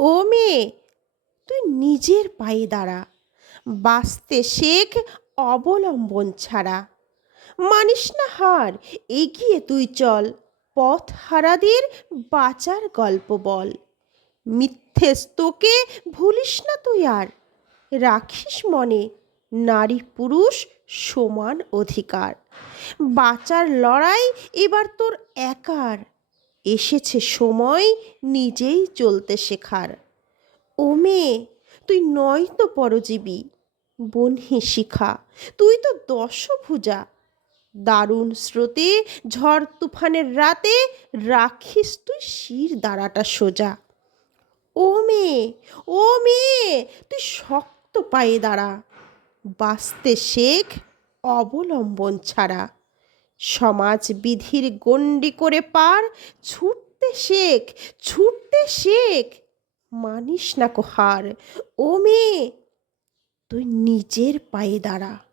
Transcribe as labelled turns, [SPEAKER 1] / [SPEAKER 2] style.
[SPEAKER 1] ও মেয়ে, তুই নিজের পায়ে দাঁড়া। বাঁচতে শেখ অবলম্বন ছাড়া। মানিস না হার, এগিয়ে তুই চল। পথ হারাদের বাঁচার গল্প বল। মিথ্যে তোকে ভুলিস না তুই আর। রাখিস মনে নারী পুরুষ সমান অধিকার। বাঁচার লড়াই এবার তোর একার। এসেছে সময় নিজেই চলতে শেখার। ও মেয়ে, তুই নয় তো পরজীবী। বনহি শিখা তুই তো দশভুজা। দারুণ স্রোতে ঝড় তুফানের রাতে রাখিস তুই শির দাঁড়াটা সোজা। ও মেয়ে ও মেয়ে, তুই শক্ত পায়ে দাঁড়া। বাঁচতে শেখ অবলম্বন ছাড়া। সমাজ বিধির গণ্ডি করে পার। ছুটতে শেখ ছুটতে শেখ। মানিস না কোহার। ও মেয়ে, তুই নিজের পায়ে দাঁড়া।